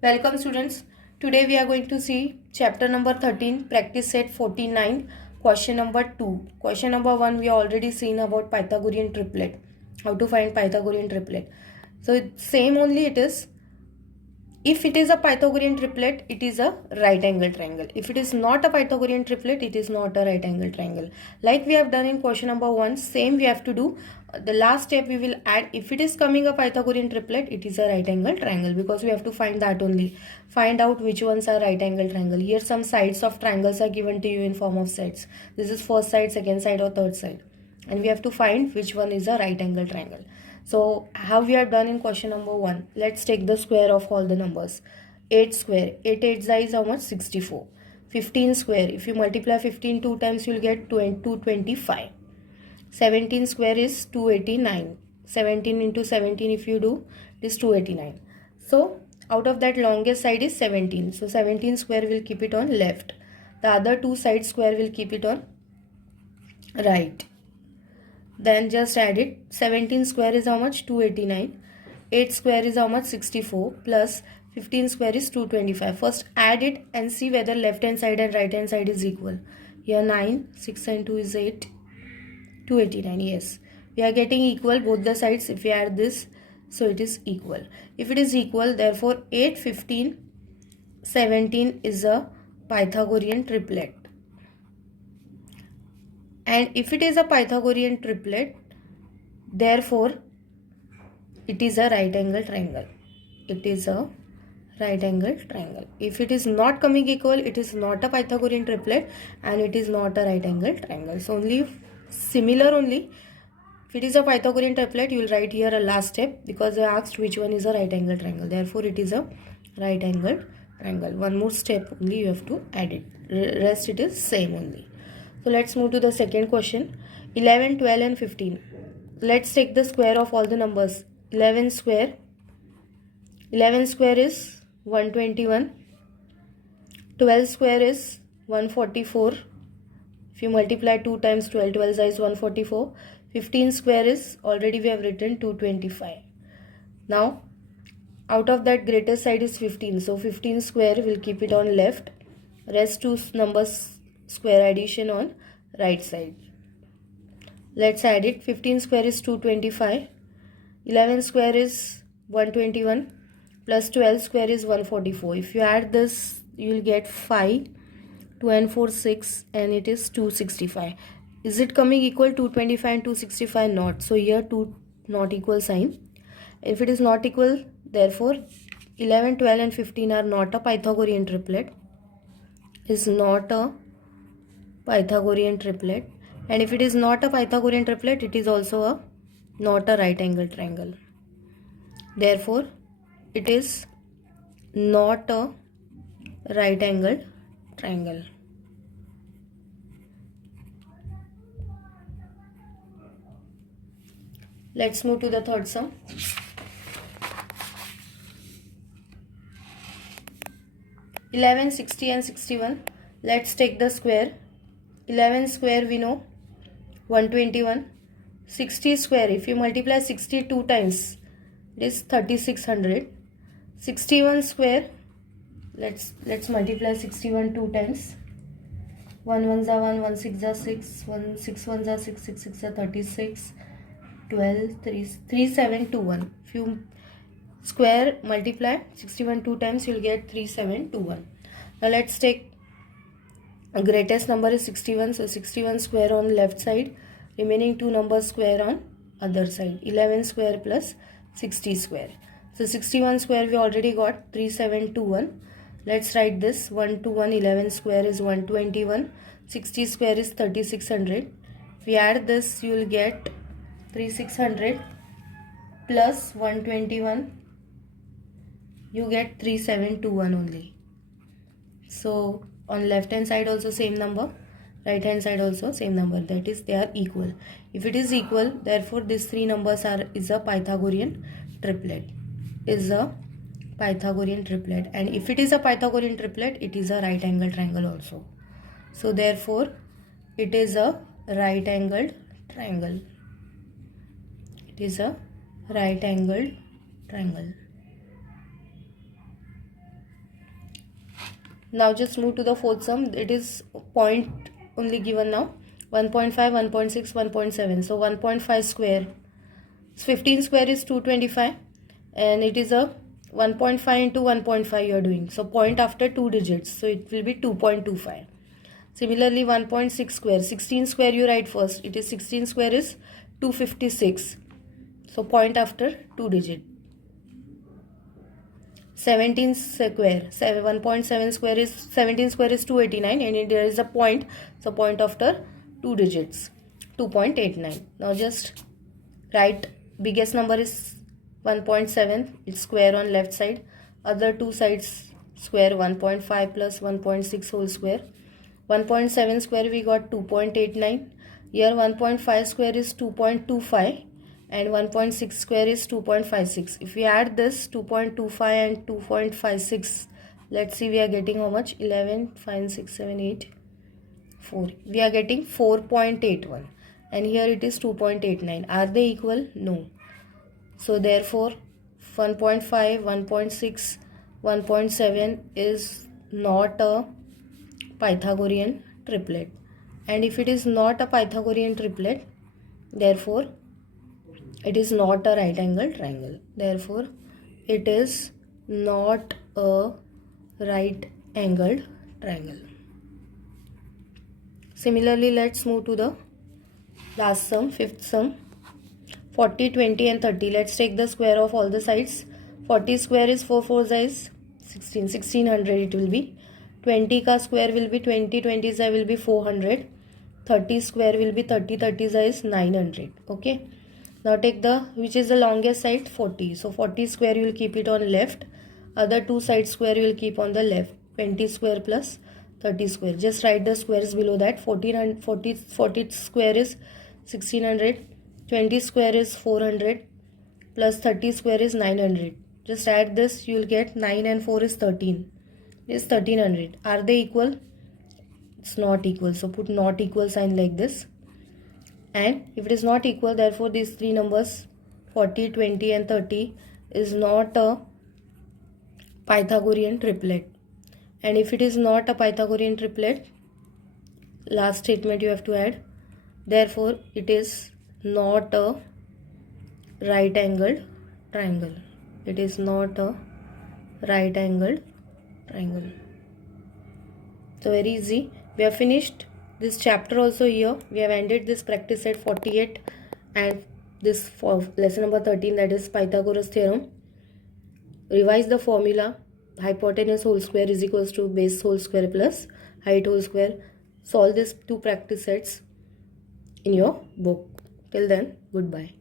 Welcome students. Today we are going to see chapter number 13, practice set 49, question number 2. Question number 1 we already seen about Pythagorean triplet. How to find Pythagorean triplet. So same only it is. If it is a Pythagorean triplet, it is a right angle triangle. If it is not a Pythagorean triplet, it is not a right angle triangle. Like we have done in question number 1, same we have to do. The last step we will add, if it is coming a Pythagorean triplet, it is a right angle triangle, because we have to find that only. Find out which ones are right angle triangle. Here some sides of triangles are given to you in form of sets. This is first side, second side or third side. And we have to find which one is a right angle triangle. So how we are done in question number 1. Let's take the square of all the numbers. 8 square. 8 8 is how much? 64. 15 square. If you multiply 15 two times, you will get 225. 17 square is 289. 17 into 17 if you do, it is 289. So out of that, longest side is 17. So 17 square will keep it on left. The other two side square will keep it on right. Then just add it. 17 square is how much? 289. 8 square is how much? 64. Plus 15 square is 225. First add it and see whether left hand side and right hand side is equal. Here 9. 6 and 2 is 8. 289. Yes. We are getting equal both the sides. If we add this, so it is equal. If it is equal, therefore 8, 15, 17 is a Pythagorean triplet. And if it is a Pythagorean triplet, therefore it is a right angle triangle. It is a right angle triangle. If it is not coming equal, it is not a Pythagorean triplet and it is not a right angle triangle. So only similar only. If it is a Pythagorean triplet, you will write here a last step, because they asked which one is a right angle triangle. Therefore it is a right angle triangle. One more step only you have to add it. Rest it is same only. So let's move to the second question. 11, 12 and 15. Let's take the square of all the numbers. 11 square. 11 square is 121. 12 square is 144. If you multiply 2 times 12, 12 is 144. 15 square is, already we have written, 225. Now out of that, greatest side is 15. So 15 square will keep it on left. Rest two numbers square addition on right side. Let's add it. 15 square is 225. 11 square is 121. Plus 12 square is 144. If you add this, you will get 5. 2 and 4, 6, and it is 265. Is it coming equal? 225 and 265? Not. So here 2 not equal sign. If it is not equal, therefore 11, 12 and 15 are not a Pythagorean triplet. Is not a Pythagorean triplet. And if it is not a Pythagorean triplet, it is also not a right angle triangle. Therefore it is not a right angle triangle. Let's move to the third sum. 11, 60 and 61. Let's take the square. 11 square we know 121. 60 square, if you multiply 62 times, it is 3600. 61 square, let's multiply 61 two times. 1 1s are 1, 1 6 are 6, 1 6 1s are 6, 6 6 are 36, 12, 3 7 2 1. If you square multiply 61 two times, you will get 3 7 2 1. Now let's take greatest number is 61. So 61 square on left side, remaining two numbers square on other side. 11 square plus 60 square. So 61 square we already got, 3721. Let's write this. 121, 11 square is 121. 60 square is 3600. If we add this, you will get 3600 plus 121. You get 3721 only. So on left hand side also same number, right hand side also same number, that is they are equal. If it is equal, therefore these three numbers is a Pythagorean triplet. And if it is a Pythagorean triplet, it is a right angle triangle also. So therefore it is a right angled triangle. It is a right angled triangle. Now just move to the fourth sum. It is point only given now. 1.5, 1.6, 1.7. So 1.5 square. 15 square is 225 and it is a 1.5 into 1.5 you are doing. So point after 2 digits. So it will be 2.25. Similarly 1.6 square. 16 square you write first. It is 16 square is 256. So point after 2 digit. 17 square. 1.7 square is 17 square is 289 and there is a point. So point after 2 digits. 2.89. Now just write biggest number is 1.7. It's square on left side. Other two sides square 1.5 plus 1.6 whole square. 1.7 square we got 2.89. Here 1.5 square is 2.25 and 1.6 square is 2.56. If we add this 2.25 and 2.56, let's see we are getting how much? 11, 5, 6, 7, 8, 4. We are getting 4.81 and here it is 2.89. Are they equal? No. So therefore 1.5, 1.6, 1.7 is not a Pythagorean triplet. And if it is not a Pythagorean triplet, therefore it is not a right angle triangle. Therefore it is not a right angled triangle. Similarly, let's move to the last sum, fifth sum. 40, 20 and 30. Let's take the square of all the sides. 40 square is 4 4 is 16. 1600 it will be. 20 ka square will be 20. 20 will be 400. 30 square will be 30. 30 is 900. Okay. Now take the, which is the longest side? 40. So 40 square you will keep it on left. Other two side square you will keep on the left. 20 square plus 30 square. Just write the squares below that. 40 square is 1600. 20 square is 400 plus 30 square is 900. Just add this, you will get 9 and 4 is 13. Is 1300. Are they equal? It's not equal. So put not equal sign like this. And if it is not equal, therefore these three numbers 40, 20 and 30 is not a Pythagorean triplet. And if it is not a Pythagorean triplet, last statement you have to add, therefore it is not a right angled triangle. It is not a right angled triangle. So very easy. We have finished this chapter also here. We have ended this practice set 48 and this for lesson number 13, that is Pythagoras theorem. Revise the formula. Hypotenuse whole square is equals to base whole square plus height whole square. Solve these two practice sets in your book. Till then, goodbye.